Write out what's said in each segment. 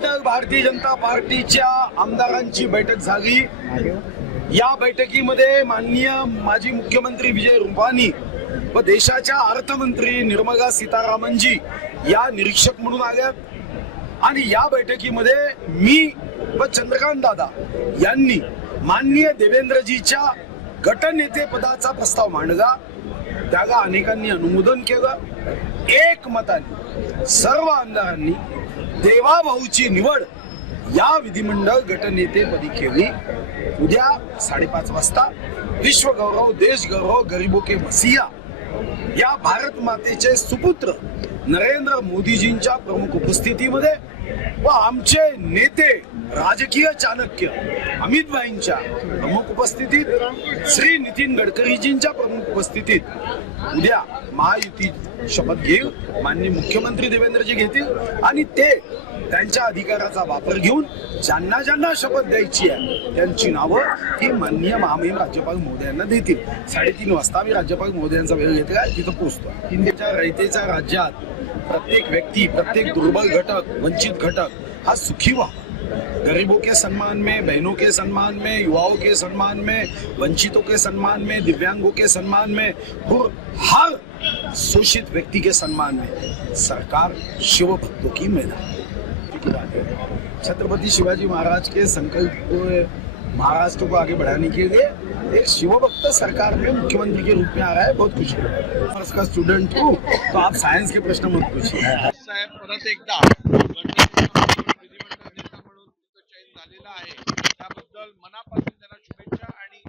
कर्नाटक भारतीय जनता पार्टीच्या आमदारांची बैठक झाली। या बैठकीमध्ये माननीय माजी मुख्यमंत्री विजय रूपानी व देशाच्या अर्थमंत्री निर्मला सीतारामनजी या निरीक्षक म्हणून आल्या आणि या बैठकीमध्ये मी व चंद्रकांत दादा यांनी माननीय देवेंद्रजीच्या गटनेते पदाचा प्रस्ताव मांडला। त्याला अनेकांनी अनुमोदन केलं। एकमताने सर्व आमदारांनी देवाभाऊची निवड या विधिमंडळ गटनेतेपदी केली। उद्या 5:30 वाजता विश्व गौरव देश गौरव गरीबों के मसीहा या भारत मातेचे सुपुत्र नरेंद्र मोदीजींच्या प्रमुख उपस्थितीमध्ये व आमचे नेते राजकीय चाणक्य अमित भाईंच्या प्रमुख उपस्थितीत श्री नितीन गडकरीजींच्या प्रमुख उपस्थितीत उद्या महायुती शपथ घेईल। माननीय मुख्यमंत्री देवेंद्रजी घेतील आणि ते त्यांच्या अधिकाराचा वापर घेऊन ज्यांना ज्यांना शपथ द्यायची आहे त्यांची नावं ही माननीय महामहिम राज्यपाल महोदयांना देतील। 3:30 वाजता मी राज्यपाल महोदयांचा वेळ घेतला तिथं पोहोचतो। हिंदीच्या रयतेच्या राज्यात प्रत्येक व्यक्ति प्रत्येक दुर्बल घटक वंचित घटक हा सुखी व्हा। गरीबों के सम्मान में, बहनों के सम्मान में, युवाओं के सम्मान में, वंचितों के सम्मान में, दिव्यांगों के सम्मान में और हर शोषित व्यक्ति के सम्मान में सरकार शिव भक्तों की मैदान। छत्रपति शिवाजी महाराज के संकल्प को महाराष्ट्र को आगे बढ़ाने के लिए एक शिवभक्त सरकार में मुख्यमंत्री के रूप में आ रहा है। बहुत खुशी है। कॉमर्स का स्टूडेंट हूँ तो आप साइंस के प्रश्न मत पूछिए। साहेब परत एकदा झालेला आहे त्याबद्दल मनापासून त्यांना शुभेच्छा आणि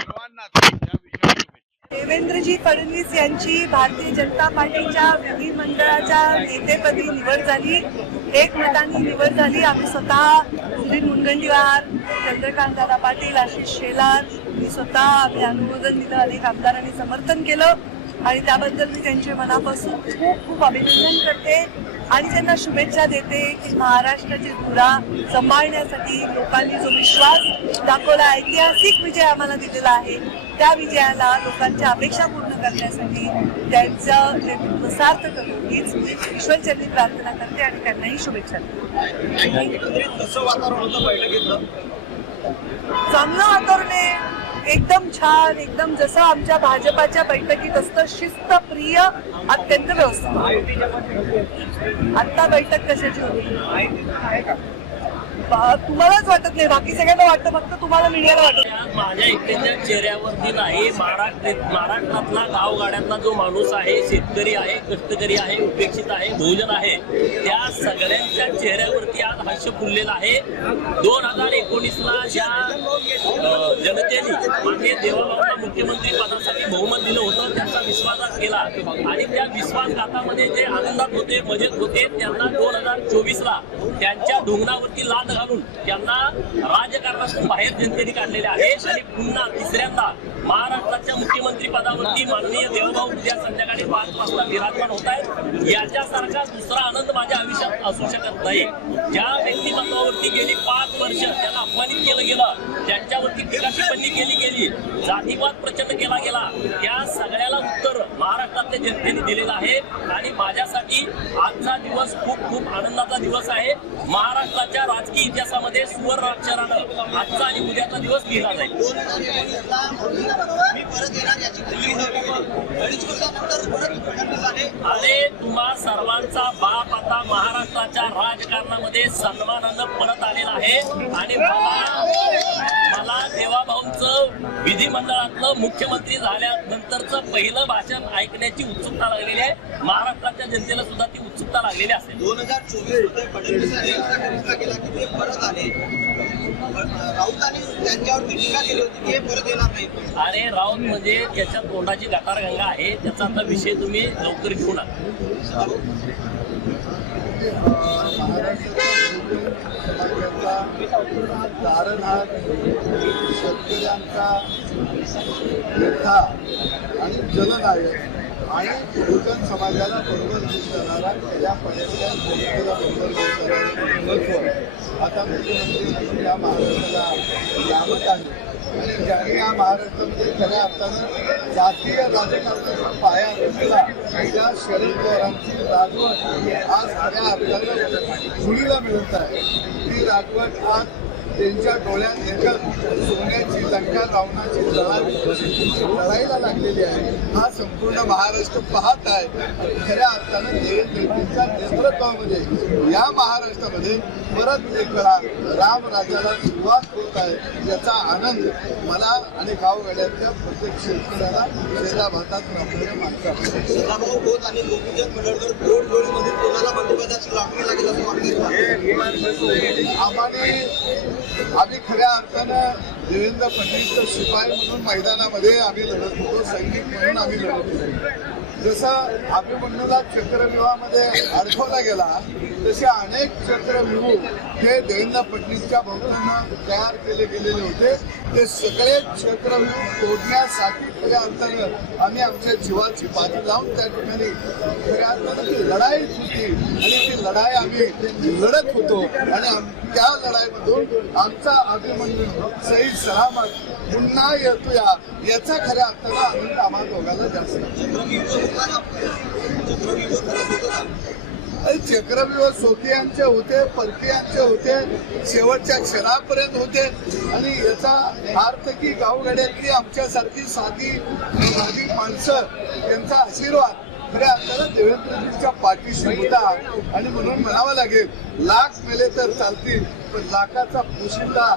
सर्वांनाच या विषयावर शुभेच्छा। देवेंद्रजी फडणवीस यांची भारतीय जनता पार्टीच्या विधिमंडळाच्या नेतेपदी निवड झाली। एकमताने निवड झाली। आम्ही स्वतः सुधीर मुनगंटीवार, चंद्रकांत दादा पाटील, आशिष शेलार मी स्वतः आम्ही अनुमोदन दिलं। अनेक आमदारांनी समर्थन केलं आणि त्याबद्दल मी त्यांचे मनापासून खूप खूप अभिनंदन करते आणि त्यांना शुभेच्छा देते की महाराष्ट्राची धुरा सांभाळण्यासाठी लोकांनी जो विश्वास दाखवला, ऐतिहासिक विजय आम्हाला दिलेला आहे, त्या विजयाला लोकांच्या अपेक्षा पूर्ण करण्यासाठी त्यांचं नेतृत्व सार्थ करून हीच मी ईश्वरचरणी प्रार्थना करते आणि त्यांनाही शुभेच्छा देते। कसं वातावरण होतं बैठकीतलं? चांगलं वातावरण आहे, एकदम छान, एकदम जसं आमच्या भाजपाच्या बैठकीत असतं, शिस्तप्रिय, अत्यंत व्यवस्थित। आता बैठक कशाची होती तुम्हालाच वाटत नाही, बाकी सगळ्यांना वाटतं, फक्त तुम्हाला मीडियाला वाटत। माझ्या एकट्याच्या चेहऱ्यावरती नाही, महाराष्ट्रातला गावगाड्यातला जो माणूस आहे, शेतकरी आहे, कष्टकरी आहे, उपेक्षित आहे, बहुजन आहे, त्या सगळ्यांच्या चेहऱ्यावरती आज हास्य फुललेला आहे। 2019ला ज्या जनतेने माननीय देवाभाऊंना मुख्यमंत्री पदासाठी बहुमत दिलं होतं त्यांचा विश्वासघात केला आणि त्या विश्वासघातामध्ये जे आनंदात होते, मजेत होते, त्यांना 2024ला त्यांच्या ढोंगणावरती लाद घालून त्यांना राजकारणातून बाहेर जनतेने काढलेले आहे आणि पुन्हा तिसऱ्यांदा महाराष्ट्राच्या मुख्यमंत्री पदावरती माननीय देवभाऊ उद्या संध्याकाळी 5 वाजता विराजमान होत आहेत। याच्यासारखा दुसरा आनंद माझ्या आयुष्यात असू शकत नाही। ज्या व्यक्तिमत्वावरती गेली 5 वर्ष त्यांना अपमानित केलं गेलं, त्यांच्यावरती टीका टिप्पणी केली गेली, जातीवाद प्रचंड केला गेला, त्या सगळ्याला उत्तर महाराष्ट्रातल्या जनतेने दिलेलं आहे आणि माझ्यासाठी आजचा दिवस खूप खूप आनंदाचा दिवस आहे। महाराष्ट्राच्या राजकीय इतिहासामध्ये सुवर्ण अक्षरानं आजचा आणि उद्याचा दिवस लिहिला जाईल। अरे तुम्हा सर्वांचा बाप आता महाराष्ट्राच्या राजकारणामध्ये सन्मानानं परत आलेला आहे आणि मला देवाभाऊंचं विधिमंडळातलं मुख्यमंत्री झाल्यानंतरचं पहिलं भाषण ऐकण्याची उत्सुकता लागलेली आहे। महाराष्ट्राच्या जनतेला सुद्धा ती उत्सुकता लागलेली असेल। 2024 मध्ये फडणवीसांनी असा केला की ते परत आले, राऊतांनी त्यांच्यावरती टीका केली होती की हे परत येणार नाही। अरे राऊत म्हणजे त्याच्या तोंडाची गटारगंगा आहे, त्याचा आता विषय तुम्ही लवकर घेऊ नका। शेतकऱ्यांचा नेता आणि जननायक आणि बहुजन समाजाला बरोबर घेऊन जाणारा, या पर्यटन जनतेला बरोबर घेऊन जाणारा आता मुख्यमंत्री म्हणून या महाराष्ट्राला लाभत आहे। आणि ज्यांनी या महाराष्ट्रामध्ये खऱ्या अर्थानं जातीय राजकारणाचा पाया रचला त्या शरद पवारांची राजवट आज खऱ्या अर्थानं मुलीला मिळत आहे. ती राजवट आज त्यांच्या डोळ्यात देखत सोन्याची लंका रावणाची लढाईला लागलेली आहे. हा संपूर्ण महाराष्ट्र पाहत आहे. खऱ्या अर्थानं देवेंद्रजींच्या नेतृत्वामध्ये या महाराष्ट्रामध्ये परत एक वेळा रामराज्याला सुरुवात होत आहे. याचा आनंद मला आणि गावगाड्यांच्या प्रत्येक शेतकऱ्याला शेता भातात राबलेल्या माणसाला. सदाभाऊ खोत आणि गोपीचंद पडळकर जोडीमध्ये कोणाला मंत्रिपदाची लॉटरी लागेल असं वाटतं? आम्ही खऱ्या अर्थानं देवेंद्र फडणवीसचा शिपाई म्हणून मैदानामध्ये आम्ही लढत होतो, सैनिक म्हणून आम्ही लढत होतो. जसं अभिमन्यूला चक्रव्यूहामध्ये अडकवला गेला तसे अनेक चक्रव्यूह हे देवेंद्र फडणवीसच्या भोवतीनं तयार केले गेलेले होते. ते सगळे चक्रव्यूह तोडण्यासाठी खऱ्या अर्थानं आम्ही आमच्या जीवाची बाजी लावून त्या ठिकाणी खऱ्या अर्थानं ती लढाईच होती आणि ती लढाई आम्ही लढत होतो आणि त्या लढाईमधून आमचा अभिमन्यू सही सलामत पुन्हा येतोया याचा खऱ्या अर्थानं आनंद आम्हाला दोघांना जास्त. चक्रव्यूह सोकियांचे होते, परकीयांचे होते, शेवटच्या क्षणापर्यंत होते आणि याचा अर्थ की गावगाड्यातली आमच्यासारखी साधी माणसं त्यांचा आशीर्वाद खऱ्या अर्थानं देवेंद्रजींच्या पाठीशी होता. आणि म्हणून म्हणावं लागेल, लाख मेले तर चालतील पण लाखाचा पोशिंदा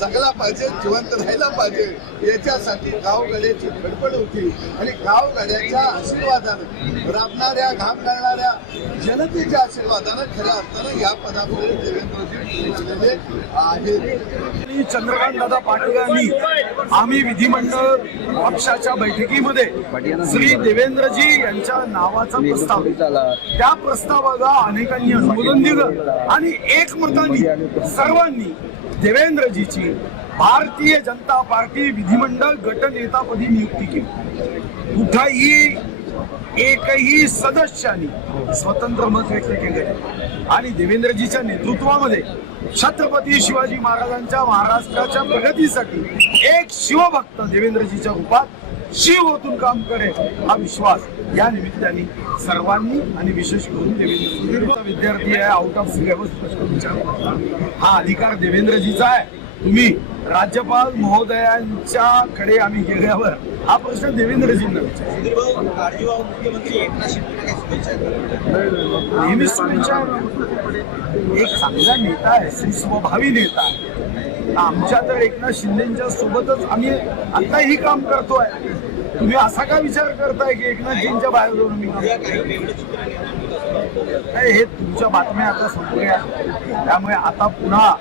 जगला पाहिजे, जिवंत राहायला पाहिजे याच्यासाठी गावगाड्याची धडपड होती. आणि गावगाड्याच्या आशीर्वादानं राबणाऱ्या घाम घालणाऱ्या जनतेच्या आशीर्वादानं खऱ्या अर्थानं या पदापर्यंत देवेंद्रजी पोहोचलेले आहेत. चंद्रकांत दादा पाटील यांनी आम्ही विधिमंडळ पक्षाच्या बैठकीमध्ये श्री देवेंद्रजी यांच्या नावाचा प्रस्ताव, त्या प्रस्तावाला अनेकांनी अनुमोदन दिलं आणि एकमताने सर्वांनी देवेंद्रजीची भारतीय जनता पार्टी विधिमंडळ गटनेतापदी नियुक्ती केली. कुठेही एकही सदस्याने स्वतंत्र मत व्यक्त केले आणि देवेंद्रजीच्या नेतृत्वामध्ये छत्रपती शिवाजी महाराजांच्या महाराष्ट्राच्या प्रगतीसाठी एक शिवभक्त देवेंद्रजीच्या रूपात शिव ओतून काम करेल हा विश्वास या निमित्ताने सर्वांनी आणि विशेष करून देवेंद्रजी विद्यार्थी आहे, आउट ऑफ सिलेबस प्रश्न विचार हा अधिकार देवेंद्रजीचा आहे. तुम्ही राज्यपाल महोदयांच्याकडे आम्ही गेल्यावर हा प्रश्न देवेंद्रजींना नेहमीच शुभेच्छा. एक चांगला नेता आहे, सुस्वभावी नेता आहे. आमच्या तर एकनाथ शिंदेच्या सोबतच आम्ही आताही काम करतोय. तुम्ही असा का विचार करताय की एकनाथजींच्या बाहेर जाऊन मी हे तुमच्या बातम्या आता संपल्या, त्यामुळे आता पुन्हा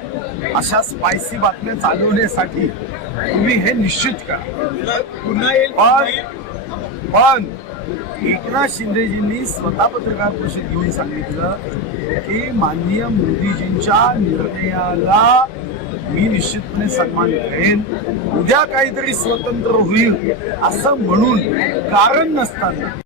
अशा स्पायसी बातम्या चालवण्यासाठी तुम्ही हे निश्चित करा. पण एकनाथ शिंदेजींनी स्वतः पत्रकार परिषदेने सांगितलं की माननीय मोदीजींच्या निर्णयाला मी निश्चितपणे सन्मान करेन. उद्या काहीतरी स्वतंत्र होईल असं म्हणून कारण नसताना